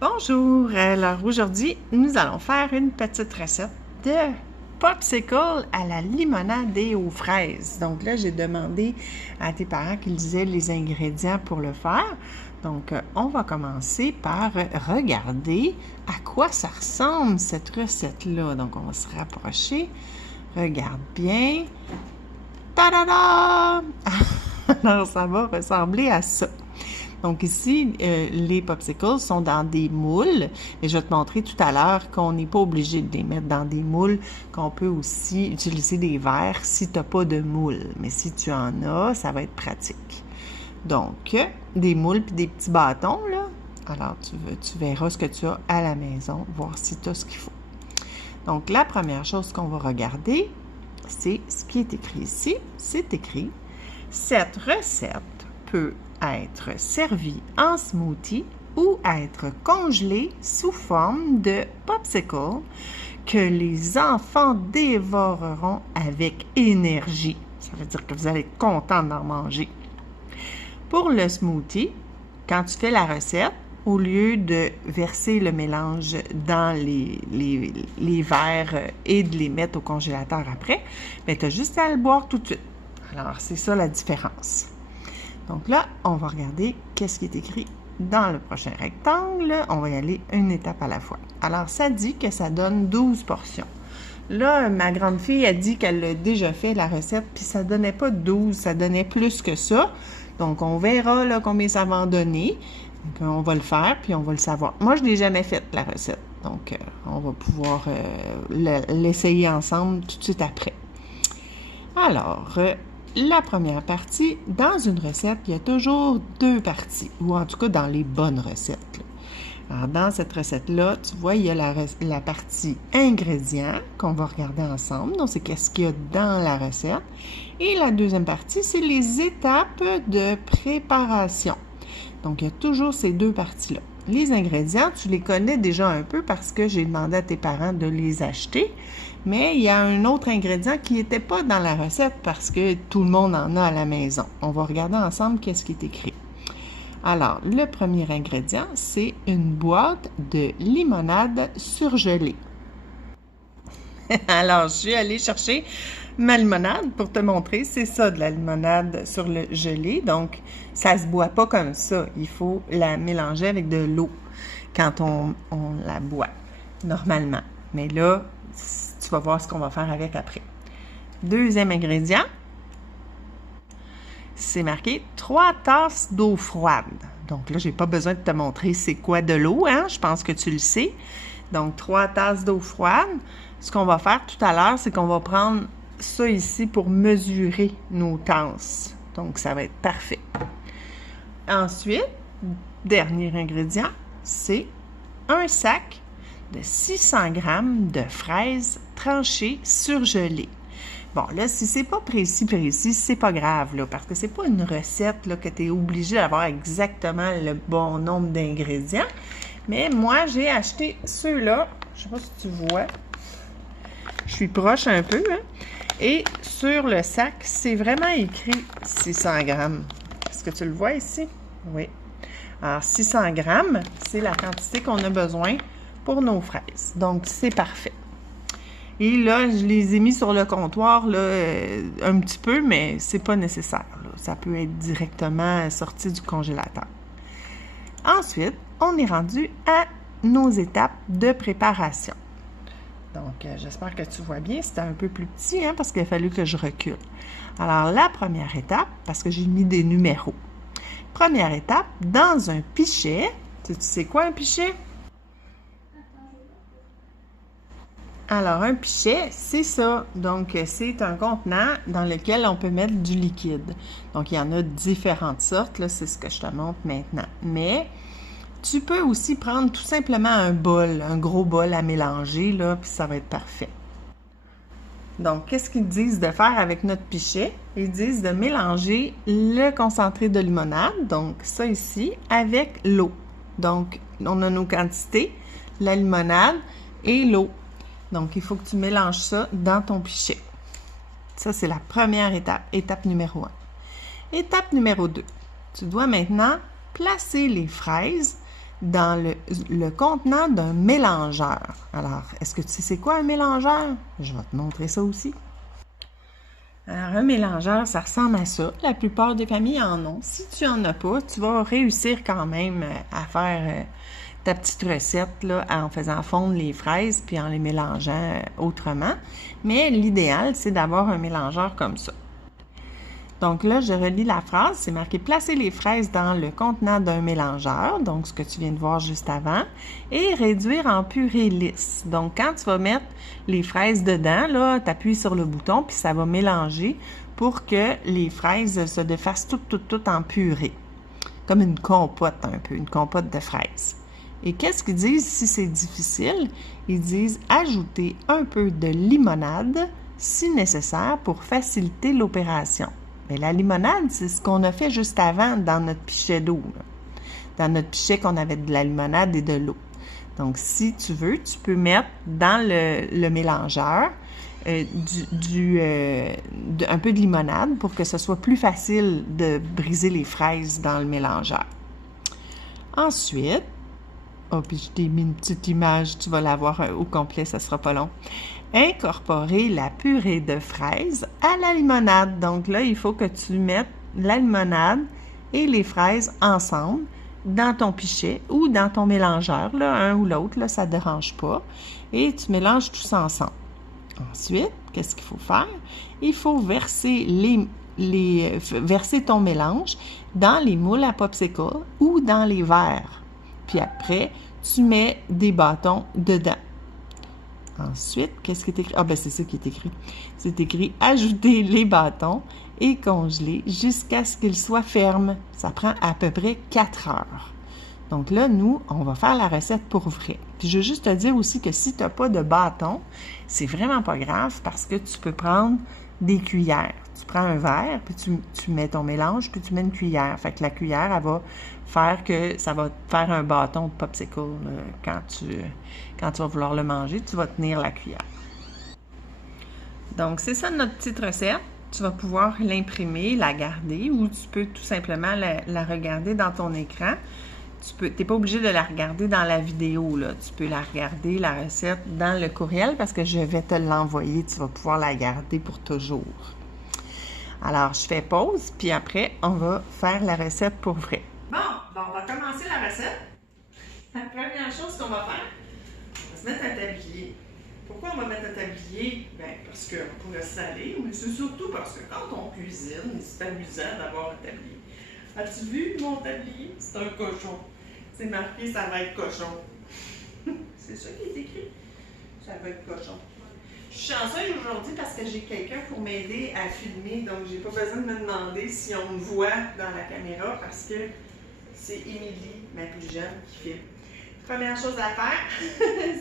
Bonjour! Alors aujourd'hui, nous allons faire une petite recette de popsicle à la limonade et aux fraises. Donc là, j'ai demandé à tes parents qu'ils aient les ingrédients pour le faire. Donc, on va commencer par regarder à quoi ça ressemble cette recette-là. Donc, on va se rapprocher. Regarde bien. Ta-da-da! Alors, ça va ressembler à ça. Donc ici, les popsicles sont dans des moules. Et je vais te montrer tout à l'heure qu'on n'est pas obligé de les mettre dans des moules, qu'on peut aussi utiliser des verres si tu n'as pas de moule. Mais si tu en as, ça va être pratique. Donc, des moules puis des petits bâtons, là. Alors, tu verras ce que tu as à la maison, voir si tu as ce qu'il faut. Donc, la première chose qu'on va regarder, c'est ce qui est écrit ici. C'est écrit « Cette recette peut être servi en smoothie ou être congelé sous forme de popsicle que les enfants dévoreront avec énergie. » Ça veut dire que vous allez être content d'en manger. Pour le smoothie, quand tu fais la recette, au lieu de verser le mélange dans les verres et de les mettre au congélateur après, bien, tu as juste à le boire tout de suite. Alors, c'est ça la différence. Donc là, on va regarder qu'est-ce qui est écrit dans le prochain rectangle. On va y aller une étape à la fois. Alors, ça dit que ça donne 12 portions. Là, ma grande fille a dit qu'elle l'a déjà fait, la recette, puis ça donnait pas 12, ça donnait plus que ça. Donc, on verra là combien ça va en donner. Donc, on va le faire, puis on va le savoir. Moi, je ne l'ai jamais faite, la recette. Donc, on va pouvoir l'essayer ensemble tout de suite après. Alors, la première partie, dans une recette, il y a toujours deux parties, ou en tout cas dans les bonnes recettes. Là. Alors, dans cette recette-là, tu vois, il y a la partie ingrédients qu'on va regarder ensemble. Donc, c'est qu'est-ce qu'il y a dans la recette. Et la deuxième partie, c'est les étapes de préparation. Donc, il y a toujours ces deux parties-là. Les ingrédients, tu les connais déjà un peu parce que j'ai demandé à tes parents de les acheter. Mais il y a un autre ingrédient qui n'était pas dans la recette parce que tout le monde en a à la maison. On va regarder ensemble qu'est-ce qui est écrit. Alors, le premier ingrédient, c'est une boîte de limonade surgelée. Alors, je suis allée chercher ma limonade pour te montrer. C'est ça, de la limonade sur le gelé. Donc, ça ne se boit pas comme ça. Il faut la mélanger avec de l'eau quand on la boit, normalement. Mais là, tu vas voir ce qu'on va faire avec après. Deuxième ingrédient, c'est marqué 3 tasses d'eau froide. Donc là, je n'ai pas besoin de te montrer c'est quoi de l'eau, hein? Je pense que tu le sais. Donc, 3 tasses d'eau froide. Ce qu'on va faire tout à l'heure, c'est qu'on va prendre ça ici pour mesurer nos tasses. Donc, ça va être parfait. Ensuite, dernier ingrédient, c'est un sac de 600 g de fraises tranchées surgelées. Bon, là, si c'est pas précis, c'est pas grave, là, parce que c'est pas une recette là, que tu es obligé d'avoir exactement le bon nombre d'ingrédients. Mais moi, j'ai acheté ceux-là. Je sais pas si tu vois. Je suis proche un peu, hein? Et sur le sac, c'est vraiment écrit 600 grammes. Est-ce que tu le vois ici? Oui. Alors, 600 grammes, c'est la quantité qu'on a besoin pour nos fraises. Donc, c'est parfait. Et là, je les ai mis sur le comptoir là, un petit peu, mais c'est pas nécessaire. Là. Ça peut être directement sorti du congélateur. Ensuite, on est rendu à nos étapes de préparation. Donc, j'espère que tu vois bien. C'était un peu plus petit, hein, parce qu'il a fallu que je recule. Alors, la première étape, parce que j'ai mis des numéros. Première étape, dans un pichet. Tu sais quoi un pichet? Alors, un pichet, c'est ça. Donc, c'est un contenant dans lequel on peut mettre du liquide. Donc, il y en a différentes sortes. Là, c'est ce que je te montre maintenant. Mais, tu peux aussi prendre tout simplement un bol, un gros bol à mélanger, là, puis ça va être parfait. Donc, qu'est-ce qu'ils disent de faire avec notre pichet? Ils disent de mélanger le concentré de limonade, donc ça ici, avec l'eau. Donc, on a nos quantités, la limonade et l'eau. Donc, il faut que tu mélanges ça dans ton pichet. Ça, c'est la première étape, étape numéro 1. Étape numéro 2. Tu dois maintenant placer les fraises dans le contenant d'un mélangeur. Alors, est-ce que tu sais c'est quoi un mélangeur? Je vais te montrer ça aussi. Alors, un mélangeur, ça ressemble à ça. La plupart des familles en ont. Si tu en as pas, tu vas réussir quand même à faire ta petite recette là, en faisant fondre les fraises puis en les mélangeant autrement. Mais l'idéal, c'est d'avoir un mélangeur comme ça. Donc là, je relis la phrase. C'est marqué « Placer les fraises dans le contenant d'un mélangeur », donc ce que tu viens de voir juste avant, et réduire en purée lisse. Donc, quand tu vas mettre les fraises dedans, là, tu appuies sur le bouton, puis ça va mélanger pour que les fraises se défassent toutes en purée. Comme une compote un peu, une compote de fraises. Et qu'est-ce qu'ils disent si c'est difficile? Ils disent « Ajouter un peu de limonade, si nécessaire, pour faciliter l'opération ». Mais la limonade, c'est ce qu'on a fait juste avant dans notre pichet d'eau. Dans notre pichet qu'on avait de la limonade et de l'eau. Donc, si tu veux, tu peux mettre dans le mélangeur un peu de limonade pour que ce soit plus facile de briser les fraises dans le mélangeur. Ensuite, oh, puis je t'ai mis une petite image, tu vas la voir au complet, ça sera pas long. Incorporer la purée de fraises à la limonade. Donc là, il faut que tu mettes la limonade et les fraises ensemble dans ton pichet ou dans ton mélangeur, là, un ou l'autre, là, ça ne dérange pas. Et tu mélanges tout ça ensemble. Ensuite, qu'est-ce qu'il faut faire? Il faut verser verser ton mélange dans les moules à popsicle ou dans les verres. Puis après, tu mets des bâtons dedans. Ensuite, qu'est-ce qui est écrit? Ah, ben c'est ça qui est écrit. C'est écrit « Ajouter les bâtons et congeler jusqu'à ce qu'ils soient fermes ». Ça prend à peu près 4 heures. Donc là, nous, on va faire la recette pour vrai. Puis je veux juste te dire aussi que si tu n'as pas de bâton, c'est vraiment pas grave parce que tu peux prendre des cuillères. Tu prends un verre, puis tu mets ton mélange, puis tu mets une cuillère. Fait que la cuillère, elle va faire que ça va te faire un bâton de popsicle. Quand tu vas vouloir le manger, tu vas tenir la cuillère. Donc, c'est ça notre petite recette. Tu vas pouvoir l'imprimer, la garder, ou tu peux tout simplement la regarder dans ton écran. Tu n'es pas obligé de la regarder dans la vidéo, là. Tu peux la regarder, la recette, dans le courriel parce que je vais te l'envoyer. Tu vas pouvoir la garder pour toujours. Alors, je fais pause, puis après, on va faire la recette pour vrai. Bon, on va commencer la recette. La première chose qu'on va faire, on va se mettre un tablier. Pourquoi on va mettre un tablier? Bien, parce qu'on pourrait se saler, mais c'est surtout parce que quand on cuisine, c'est amusant d'avoir un tablier. As-tu vu mon tablier? C'est un cochon. C'est marqué « ça va être cochon ». C'est ça qui est écrit. Ça va être cochon. Je suis chanceuse aujourd'hui parce que j'ai quelqu'un pour m'aider à filmer, donc j'ai pas besoin de me demander si on me voit dans la caméra parce que c'est Émilie, ma plus jeune, qui filme. Première chose à faire,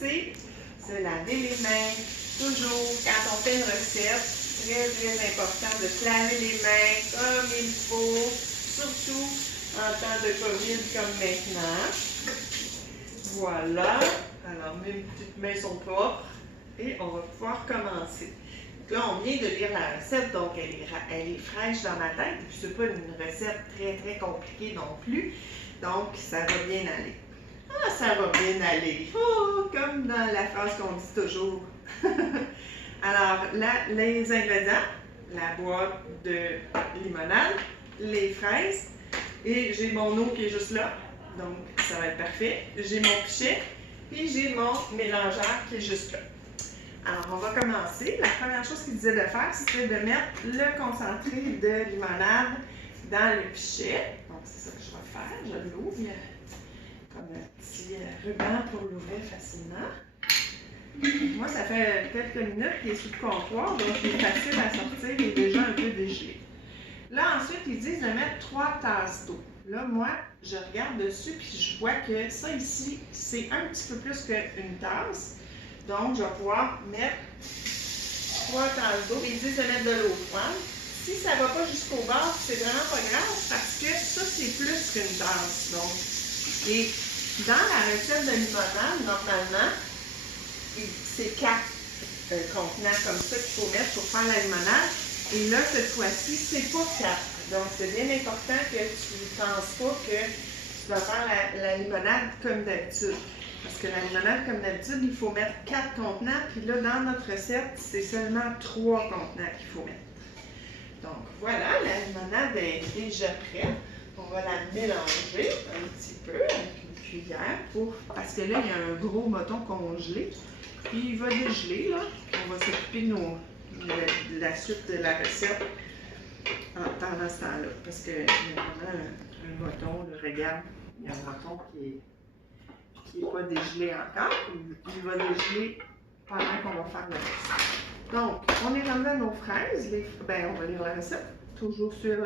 c'est se laver les mains. Toujours, quand on fait une recette, très important de se laver les mains comme il faut, surtout en temps de COVID comme maintenant. Voilà. Alors, mes petites mains sont propres. Et on va pouvoir commencer. Donc là, on vient de lire la recette, donc elle est fraîche dans ma tête. Et puis, c'est pas une recette très compliquée non plus. Donc, ça va bien aller. Ah, ça va bien aller. Oh, comme dans la phrase qu'on dit toujours. Alors, là, les ingrédients, la boîte de limonade, les fraises, et j'ai mon eau qui est juste là. Donc, ça va être parfait. J'ai mon pichet, puis j'ai mon mélangeur qui est juste là. Alors, on va commencer. La première chose qu'il disait de faire, c'était de mettre le concentré de limonade dans le pichet. Donc, c'est ça que je vais faire. Je l'ouvre. Il y a comme un petit ruban pour l'ouvrir facilement. Moi, ça fait quelques minutes qu'il est sous le comptoir, donc il est facile à sortir. Il est déjà un peu dégelé. Là, ensuite, ils disent de mettre 3 tasses d'eau. Là, moi, je regarde dessus puis je vois que ça ici, c'est un petit peu plus qu'une tasse. Donc, je vais pouvoir mettre 3 tasses d'eau. Ils disent de mettre de l'eau froide. Si ça ne va pas jusqu'au bord, c'est vraiment pas grave parce que ça, c'est plus qu'une tasse. Donc, et dans la recette de limonade, normalement, c'est 4 contenants comme ça qu'il faut mettre pour faire la limonade. Et là, cette fois-ci, c'est pas 4. Donc, c'est bien important que tu ne penses pas que tu vas faire la limonade comme d'habitude. Parce que la limonade, comme d'habitude, il faut mettre 4 contenants. Puis là, dans notre recette, c'est seulement 3 contenants qu'il faut mettre. Donc voilà, la limonade est déjà prête. On va la mélanger un petit peu avec une cuillère parce que là, il y a un gros mouton congelé. Puis il va dégeler, là. On va s'occuper de la suite de la recette pendant ce temps-là. Parce qu'il y a vraiment un mouton, regarde, il y a un mouton qui n'est pas dégelé encore. Il va dégeler pendant qu'on va faire la recette. Donc, on est rendu à nos fraises. On va lire la recette. Toujours suivre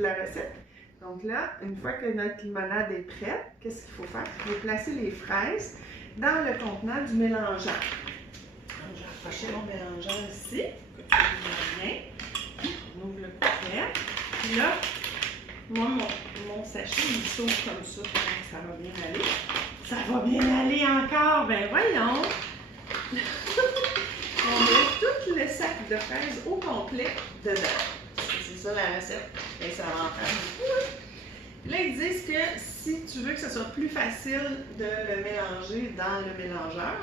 la recette. Donc là, une fois que notre limonade est prête, qu'est-ce qu'il faut faire? Il faut placer les fraises dans le contenant du mélangeant. Donc, je vais rapprocher mon mélangeant ici. Bien. On ouvre le couvercle. Puis là, moi, mon sachet, il s'ouvre comme ça. Donc, ça va bien aller. Ça va bien aller encore. Ben voyons! On met tout le sac de fraises au complet dedans. C'est ça la recette. Et ça va en faire beaucoup. Là, ils disent que si tu veux que ce soit plus facile de le mélanger dans le mélangeur,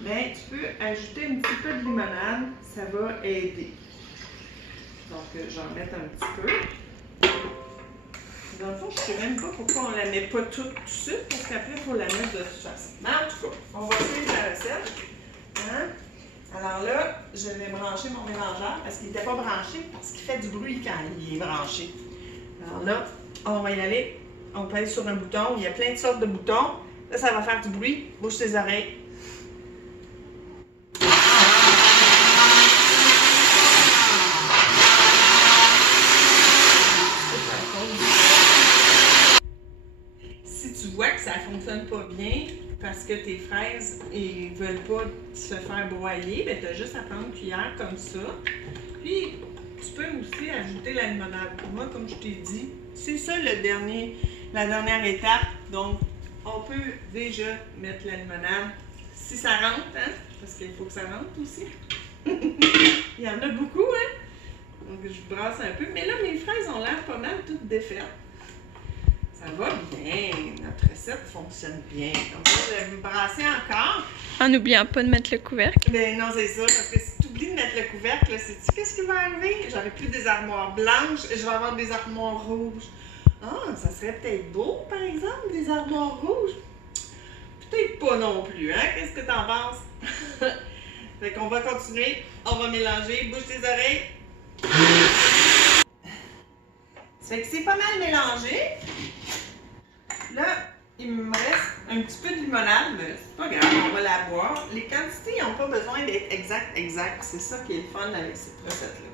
bien, tu peux ajouter un petit peu de limonade. Ça va aider. Donc, j'en mets un petit peu. Dans le fond, je ne sais même pas pourquoi on ne la met pas toute tout de suite, parce qu'après, il faut la mettre de toute façon. Mais en tout cas, on va suivre la recette. Hein? Alors là, je vais brancher mon mélangeur parce qu'il n'était pas branché, parce qu'il fait du bruit quand il est branché. Alors là, on va y aller. On pèse sur un bouton. Il y a plein de sortes de boutons. Là, ça va faire du bruit. Bouge tes oreilles. Si tu vois que ça ne fonctionne pas bien, parce que tes fraises ne veulent pas se faire broyer, bien, tu as juste à prendre une cuillère comme ça. Puis, tu peux aussi ajouter la limonade. Moi, comme je t'ai dit, c'est ça la dernière étape. Donc, on peut déjà mettre la limonade si ça rentre, hein? Parce qu'il faut que ça rentre aussi. Il y en a beaucoup, hein? Donc, je brasse un peu. Mais là, mes fraises ont l'air pas mal toutes défaites. Ça va bien. Notre recette fonctionne bien. Donc là, je vais me brasser encore. En n'oubliant pas de mettre le couvercle. Ben non, c'est ça. Parce que si tu oublies de mettre le couvercle, sais-tu qu'est-ce qui va arriver? J'aurai plus des armoires blanches et je vais avoir des armoires rouges. Ah, ça serait peut-être beau, par exemple, des armoires rouges. Peut-être pas non plus, hein? Qu'est-ce que t'en penses? Fait qu'on va continuer. On va mélanger. Bouge tes oreilles. Ça fait que c'est pas mal mélangé. Là, il me reste un petit peu de limonade, mais c'est pas grave, on va la boire. Les quantités n'ont pas besoin d'être exactes. C'est ça qui est le fun avec cette recette-là.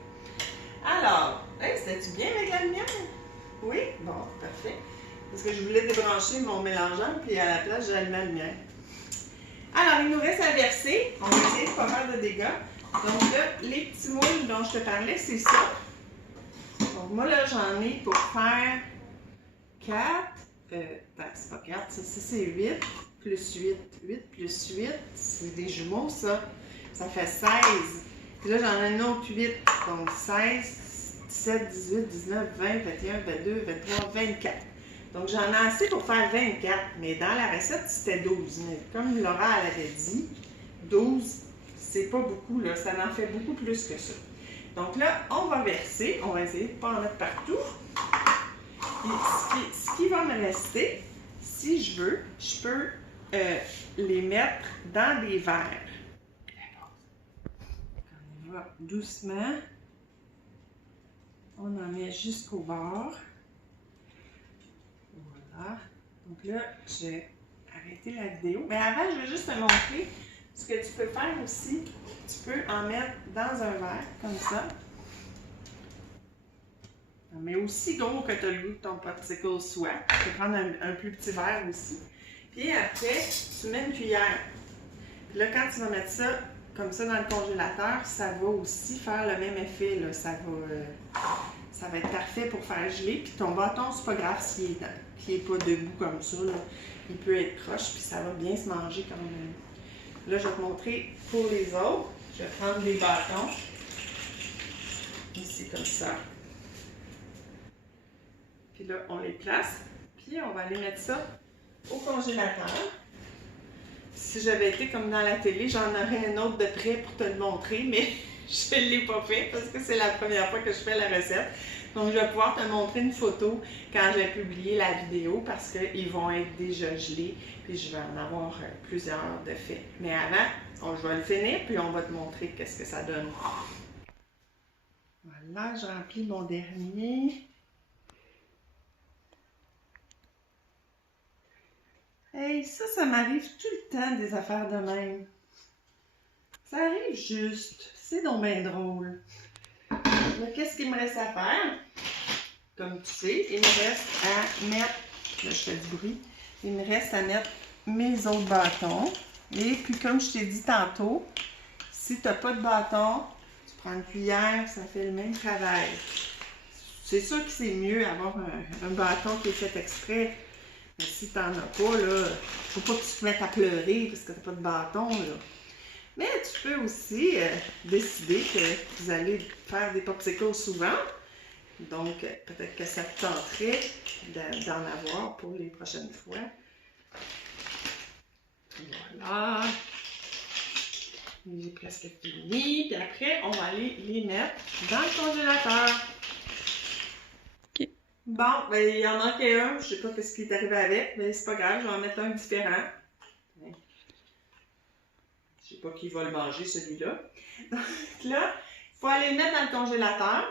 Alors, hey, c'était-tu bien avec la lumière? Oui? Bon, parfait. Parce que je voulais débrancher mon mélangeant, puis à la place, j'allume la lumière. Alors, il nous reste à verser. On va essayer de ne pas faire de dégâts. Donc là, les petits moules dont je te parlais, c'est ça. Donc moi, là, j'en ai pour faire 4. C'est pas 4, ça c'est 8 plus 8. 8 plus 8, c'est des jumeaux, ça. Ça fait 16. Puis là, j'en ai un autre 8. Donc 16, 17, 18, 19, 20, 21, 22, 23, 24. Donc j'en ai assez pour faire 24. Mais dans la recette, c'était 12. Mais comme Laura elle avait dit, 12, c'est pas beaucoup, là. Ça en fait beaucoup plus que ça. Donc là, on va verser. On va essayer de ne pas en mettre partout. Et ce qui va me rester, si je veux, je peux les mettre dans des verres. On y va doucement. On en met jusqu'au bord. Voilà. Donc là, je vais arrêter la vidéo. Mais avant, je vais juste te montrer ce que tu peux faire aussi. Tu peux en mettre dans un verre, comme ça. Mais aussi gros que tu as le goût que ton popsicle soit. Tu peux prendre un plus petit verre aussi. Puis après, tu mets une cuillère. Puis là, quand tu vas mettre ça comme ça dans le congélateur, ça va aussi faire le même effet. Là. Ça va être parfait pour faire geler. Puis ton bâton, c'est pas grave s'il n'est pas debout comme ça. Là. Il peut être croche, puis ça va bien se manger quand même. Là, je vais te montrer pour les autres. Je vais prendre les bâtons. Ici, comme ça. Puis là, on les place. Puis Puis on va aller mettre ça au congélateur. Si j'avais été comme dans la télé, j'en aurais un autre de près pour te le montrer, mais je ne l'ai pas fait parce que c'est la première fois que je fais la recette. Donc, je vais pouvoir te montrer une photo quand je vais publier la vidéo parce qu'ils vont être déjà gelés. Puis, je vais en avoir plusieurs de faits. Mais avant, je vais le finir puis on va te montrer qu'est-ce que ça donne. Voilà, je remplis mon dernier. Hey, ça m'arrive tout le temps des affaires de même. Ça arrive juste. C'est donc bien drôle. Là, qu'est-ce qu'il me reste à faire? Comme tu sais, il me reste à mettre, là je fais du bruit, il me reste à mettre mes autres bâtons. Et puis comme je t'ai dit tantôt, si tu n'as pas de bâton, tu prends une cuillère, ça fait le même travail. C'est sûr que c'est mieux d'avoir un bâton qui est fait exprès. Mais si tu n'en as pas, là, faut pas que tu te mettes à pleurer parce que tu n'as pas de bâton, là. Mais tu peux aussi décider que vous allez faire des popsicles souvent. Donc, peut-être que ça te tenterait d'en avoir pour les prochaines fois. Voilà. J'ai presque fini. Puis après, on va aller les mettre dans le congélateur. OK. Bon, ben, il en manquait un. Je sais pas ce qui est arrivé avec, mais c'est pas grave. Je vais en mettre un différent. Je sais pas qui va le manger, celui-là. Donc là, il faut aller le mettre dans le congélateur.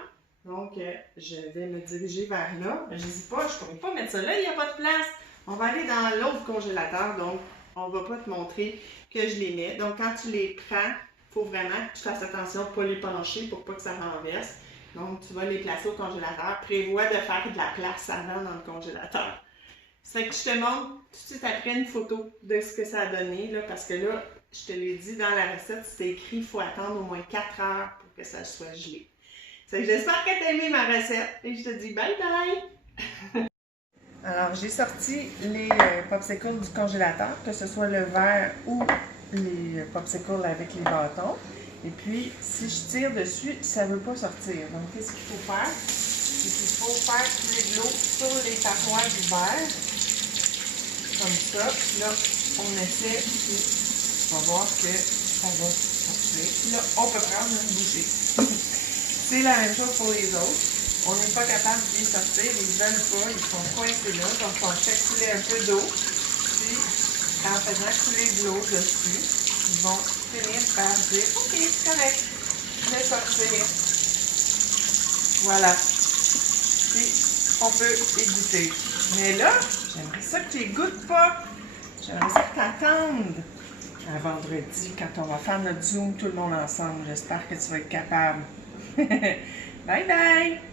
Donc, je vais me diriger vers là. Je ne dis pas, je ne pourrais pas mettre ça là, il n'y a pas de place. On va aller dans l'autre congélateur, donc on ne va pas te montrer que je les mets. Donc, quand tu les prends, il faut vraiment que tu fasses attention de ne pas les pencher pour pas que ça renverse. Donc, tu vas les placer au congélateur. Prévois de faire de la place avant dans le congélateur. C'est que je te montre tout de suite après une photo de ce que ça a donné, là, parce que là, je te l'ai dit dans la recette, c'est écrit qu'il faut attendre au moins 4 heures pour que ça soit gelé. J'espère que tu as aimé ma recette et je te dis bye bye! Alors, j'ai sorti les popsicles du congélateur, que ce soit le verre ou les popsicles avec les bâtons. Et puis, si je tire dessus, ça ne veut pas sortir. Donc, qu'est-ce qu'il faut faire? C'est qu'il faut faire couler de l'eau sur les parois du verre. Comme ça. Là, on essaie et on va voir que ça va sortir. Là, on peut prendre une bouchée. C'est la même chose pour les autres. On n'est pas capable de les sortir, ils ne veulent pas, ils sont coincés là. Donc, on fait couler un peu d'eau. Puis, en faisant couler de l'eau dessus, ils vont finir par dire « Ok, c'est correct, je vais sortir. » Voilà. Puis, on peut y goûter. Mais là, j'aimerais ça que tu les goûtes pas. J'aimerais ça que tu attendes à vendredi, quand on va faire notre Zoom tout le monde ensemble. J'espère que tu vas être capable. Bye bye!